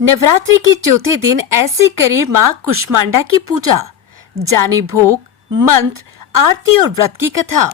नवरात्रि के चौथे दिन ऐसे करे मां कुष्मांडा की पूजा। जाने भोग, मंत्र, आरती और व्रत की कथा।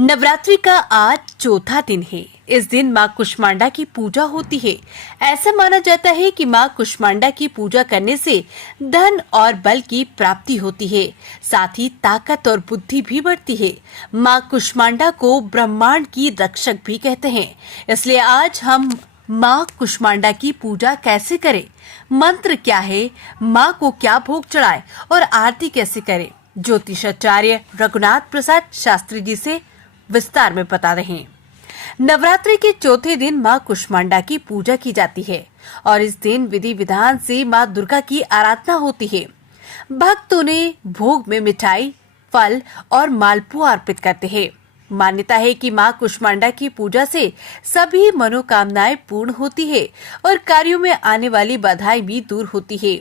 नवरात्रि का आज चौथा दिन है। इस दिन मां कुष्मांडा की पूजा होती है। ऐसा माना जाता है कि मां कुष्मांडा की पूजा करने से धन और बल की प्राप्ति होती है, साथ ही ताकत और बुद्धि भी बढ़ती है। मां कुष्मांडा को ब्रह्मांड की रक्षक भी कहते हैं। इसलिए आज हम मां कुष्मांडा की पूजा कैसे करें, मंत्र क्या है, मां को क्या भोग चढ़ाए और आरती कैसे करें, ज्योतिषाचार्य रघुनाथ प्रसाद शास्त्री जी से विस्तार में बता रहे हैं। नवरात्रि के चौथे दिन मां कुष्मांडा की पूजा की जाती है और इस दिन विधि विधान से मां दुर्गा की आराधना होती है। भक्त उन्हें भोग में मिठाई, फल और मालपुआ अर्पित करते हैं। मान्यता है कि मां कुष्मांडा की पूजा से सभी मनोकामनाएं पूर्ण होती है और कार्यों में आने वाली बाधाएं भी दूर होती है।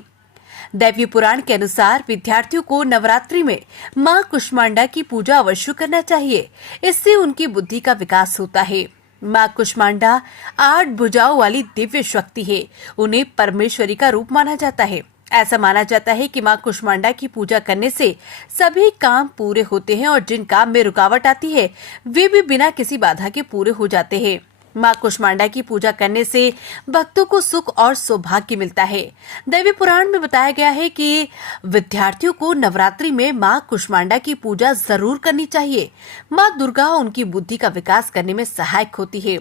दैवीय पुराण के अनुसार विद्यार्थियों को नवरात्रि में मां कुष्मांडा की पूजा अवश्य करना चाहिए। इससे उनकी बुद्धि का विकास होता है। मां कुष्मांडा 8 भुजाओं वाली दिव्य शक्ति है। उन्हें परमेश्वरी का रूप माना जाता है। ऐसा माना जाता है कि मां कुष्मांडा की पूजा करने से सभी काम पूरे होते हैं और जिन काम में रुकावट आती है वे भी बिना किसी बाधा के पूरे हो जाते हैं। मां कुष्मांडा की पूजा करने से भक्तों को सुख और सौभाग्य मिलता है। दैवी पुराण में बताया गया है कि विद्यार्थियों को नवरात्रि में मां कुष्मांडा की पूजा जरूर करनी चाहिए। मां दुर्गा उनकी बुद्धि का विकास करने में सहायक होती है।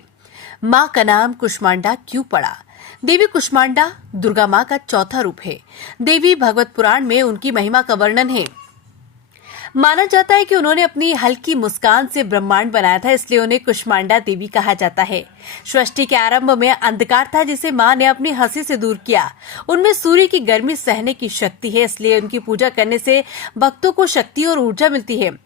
मां का नाम कुष्मांडा क्यों पड़ा? देवी कुष्मांडा दुर्गा मां का चौथा रूप है। देवी भागवत पुराण में उनकी महिमा का वर्णन है। माना जाता है कि उन्होंने अपनी हल्की मुस्कान से ब्रह्मांड बनाया था, इसलिए उन्हें कुष्मांडा देवी कहा जाता है। सृष्टि के आरंभ में अंधकार था जिसे मां ने अपनी हंसी से दूर किया। उनमें सूर्य की गर्मी सहने की शक्ति है, इसलिए उनकी पूजा करने से भक्तों को शक्ति और ऊर्जा मिलती है।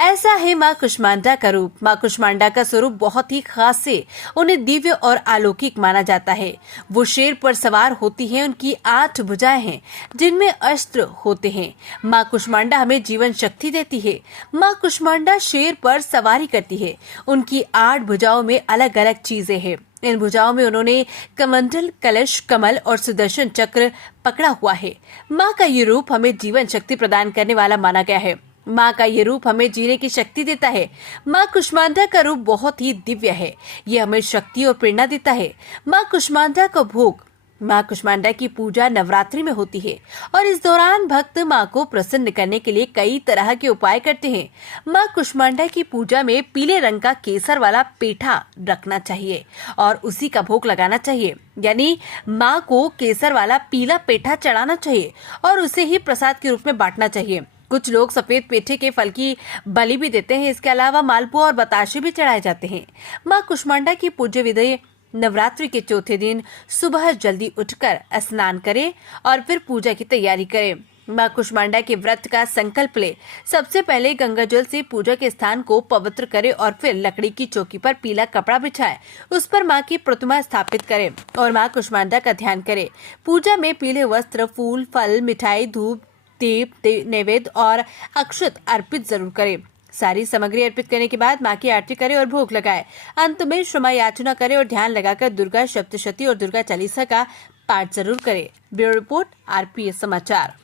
ऐसा है मां कुष्मांडा का रूप। मां कुष्मांडा का स्वरूप बहुत ही खास है। उन्हें दिव्य और अलौकिक माना जाता है। वो शेर पर सवार होती हैं। उनकी 8 भुजाएं हैं जिनमें अस्त्र होते हैं। मां कुष्मांडा हमें जीवन शक्ति देती है। मां कुष्मांडा शेर पर सवारी करती है। उनकी 8 भुजाओं में अलग अलग चीजें हैं। इन भुजाओं में उन्होंने कमंडल, कलश, कमल और सुदर्शन चक्र पकड़ा हुआ है। मां का ये रूप हमें जीवन शक्ति प्रदान करने वाला माना गया है। मां का ये रूप हमें जीने की शक्ति देता है। मां कुष्मांडा का रूप बहुत ही दिव्य है। ये हमें शक्ति और प्रेरणा देता है। मां कुष्मांडा का भोग, मां कुष्मांडा की पूजा नवरात्रि में होती है और इस दौरान भक्त मां को प्रसन्न करने के लिए कई तरह के उपाय करते हैं। मां कुष्मांडा की पूजा में पीले रंग का केसर वाला पेठा रखना चाहिए और उसी का भोग लगाना चाहिए। यानी मां को केसर वाला पीला पेठा चढ़ाना चाहिए और उसे ही प्रसाद के रूप में बांटना चाहिए। कुछ लोग सफेद पेठे के फल की बलि भी देते हैं। इसके अलावा मालपुआ और बताशे भी चढ़ाए जाते हैं। मां कुष्मांडा की पूज्य विधि नवरात्रि के चौथे दिन सुबह जल्दी उठकर स्नान करें और फिर पूजा की तैयारी करें। मां कुष्मांडा के व्रत का संकल्प ले। सबसे पहले गंगा जल से पूजा के स्थान को पवित्र करें और फिर लकड़ी की चौकी पर पीला कपड़ा बिछाएं। उस पर मां की प्रतिमा स्थापित करें और मां कुष्मांडा का ध्यान करें। पूजा में पीले वस्त्र, फूल, फल, मिठाई, धूप, दीप, नैवेद्य और अक्षत अर्पित जरूर करें। सारी सामग्री अर्पित करने के बाद मां की आरती करें और भोग लगाएं। अंत में क्षमा याचना करें और ध्यान लगाकर दुर्गा सप्तशती और दुर्गा चालीसा का पाठ जरूर करें। ब्यूरो रिपोर्ट, RPS समाचार।